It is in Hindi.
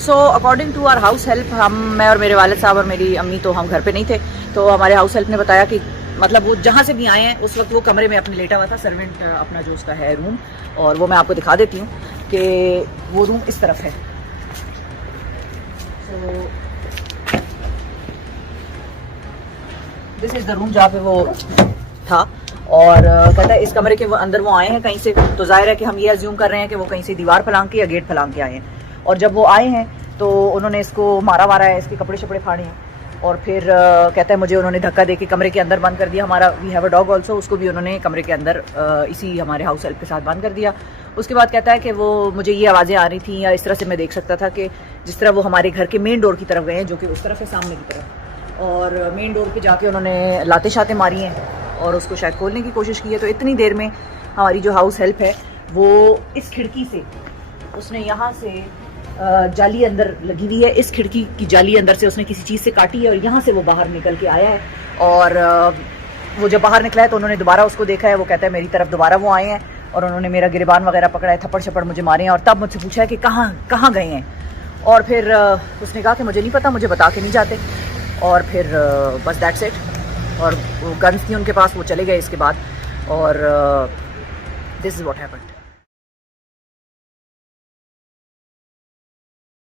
So according to our house help, मैं और मेरे वालिद साहब और मेरी अम्मी तो हम घर पे नहीं थे, तो हमारे हाउस हेल्प ने बताया कि मतलब वो जहाँ से भी आए हैं उस वक्त वो कमरे में अपने लेटा हुआ था, सर्वेंट अपना जो उसका है रूम, और वो मैं आपको दिखा देती हूँ कि वो रूम इस तरफ है। So this is the room जहाँ पे वो था, और कहता है इस कमरे के वो अंदर वो आए हैं कहीं से, तो जाहिर है कि हम ये अज्यूम कर रहे हैं कि वो कहीं से दीवार फलांग के या गेट फलांग के आए हैं, और जब वो आए हैं तो उन्होंने इसको मारा वारा है, इसके कपड़े शपड़े फाड़े हैं, और फिर कहता है मुझे उन्होंने धक्का दे के कमरे के अंदर बंद कर दिया। हमारा we have a dog also, उसको भी उन्होंने कमरे के अंदर इसी हमारे हाउस हेल्प के साथ बंद कर दिया। उसके बाद कहता है कि वो मुझे ये आवाज़ें आ रही थी, या इस तरह से मैं देख सकता था कि जिस तरह वो हमारे घर के मेन डोर की तरफ गए हैं, जो कि उस तरफ है सामने की तरफ, और मेन डोर पे जाके उन्होंने लाते शाते मारी हैं और उसको शायद खोलने की कोशिश की है। तो इतनी देर में हमारी जो हाउस हेल्प है वो इस खिड़की से, उसने यहाँ से जाली अंदर लगी हुई है, इस खिड़की की जाली अंदर से उसने किसी चीज़ से काटी है, और यहाँ से वो बाहर निकल के आया है। और वो जब बाहर निकला है तो उन्होंने दोबारा उसको देखा है। वो कहता है मेरी तरफ दोबारा वो आए हैं और उन्होंने मेरा गिरबान वगैरह पकड़ा है, थप्पड़ शप्पड़ मुझे मारे हैं, और तब मुझसे पूछा है कि कहाँ गए हैं, और फिर उसने कहा कि मुझे नहीं पता, मुझे बता के नहीं जाते, और फिर बस दैट्स इट। और वो गन्स थी उनके पास, वो चले गए इसके बाद, और दिस इज़ व्हाट हैपेंड।